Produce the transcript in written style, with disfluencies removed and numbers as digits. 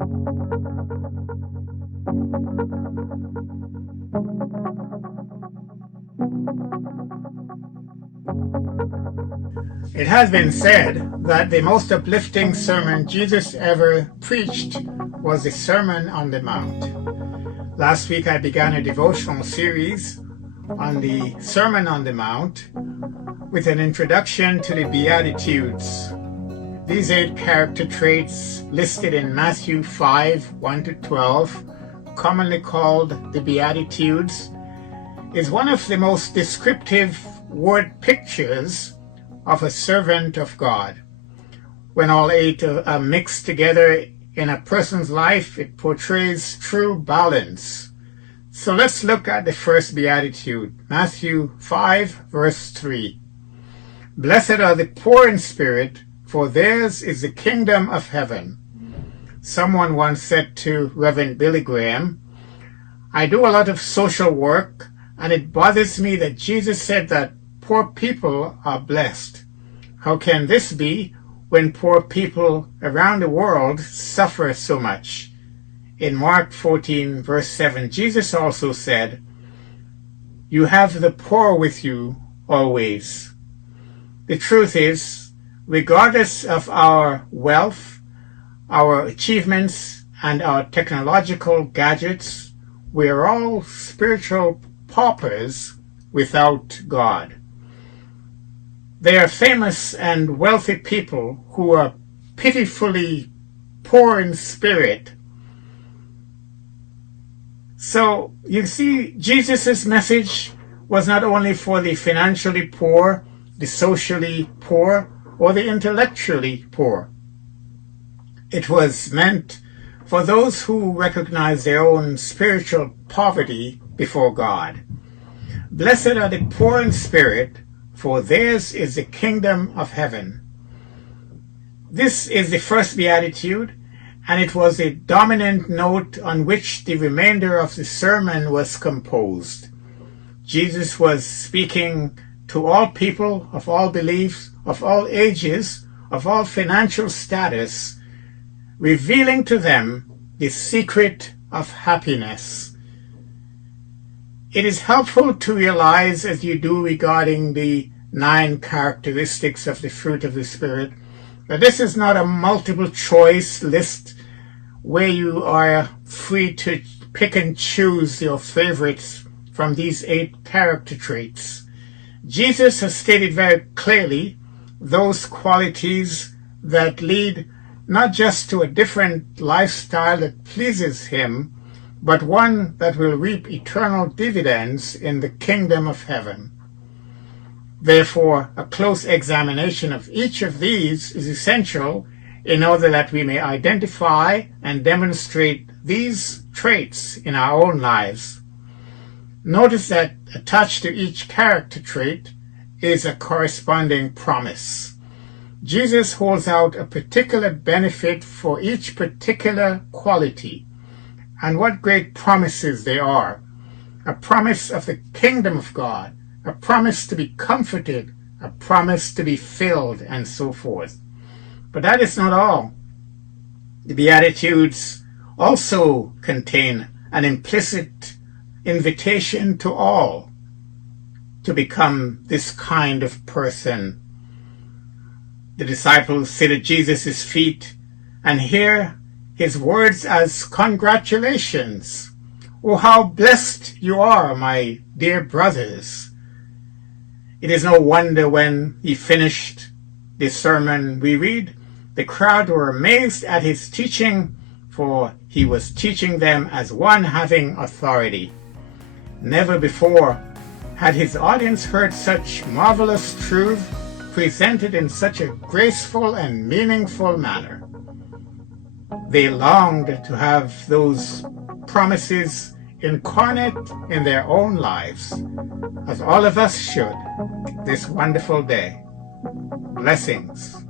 It has been said that the most uplifting sermon Jesus ever preached was the Sermon on the Mount. Last week I began a devotional series on the Sermon on the Mount with an introduction to the Beatitudes. These 8 character traits listed in Matthew 5:1-12, commonly called the Beatitudes, is one of the most descriptive word pictures of a servant of God. When all 8 are mixed together in a person's life, it portrays true balance. So let's look at the first beatitude, Matthew 5, verse 3. Blessed are the poor in spirit, for theirs is the kingdom of heaven. Someone once said to Reverend Billy Graham, I do a lot of social work, and it bothers me that Jesus said that poor people are blessed. How can this be when poor people around the world suffer so much? In Mark 14, verse 7, Jesus also said, You have the poor with you always. The truth is, regardless of our wealth, our achievements, and our technological gadgets, we are all spiritual paupers without God. There are famous and wealthy people who are pitifully poor in spirit. So you see, Jesus' message was not only for the financially poor, the socially poor, or the intellectually poor. It was meant for those who recognize their own spiritual poverty before God. Blessed are the poor in spirit, for theirs is the kingdom of heaven. This is the first beatitude, and it was a dominant note on which the remainder of the sermon was composed. Jesus was speaking to all people of all beliefs, of all ages, of all financial status, revealing to them the secret of happiness. It is helpful to realize, as you do regarding the 9 characteristics of the fruit of the Spirit, that this is not a multiple choice list where you are free to pick and choose your favorites from these 8 character traits. Jesus has stated very clearly those qualities that lead not just to a different lifestyle that pleases him, but one that will reap eternal dividends in the kingdom of heaven. Therefore, a close examination of each of these is essential in order that we may identify and demonstrate these traits in our own lives. Notice that attached to each character trait is a corresponding promise. Jesus holds out a particular benefit for each particular quality. And what great promises they are. A promise of the kingdom of God, a promise to be comforted, a promise to be filled, and so forth. But that is not all. The Beatitudes also contain an implicit invitation to all to become this kind of person. The disciples sit at Jesus' feet and hear his words as congratulations. Oh, how blessed you are, my dear brothers. It is no wonder when he finished the sermon we read, the crowd were amazed at his teaching, for he was teaching them as one having authority. Never before had his audience heard such marvelous truth presented in such a graceful and meaningful manner. They longed to have those promises incarnate in their own lives, as all of us should, this wonderful day. Blessings.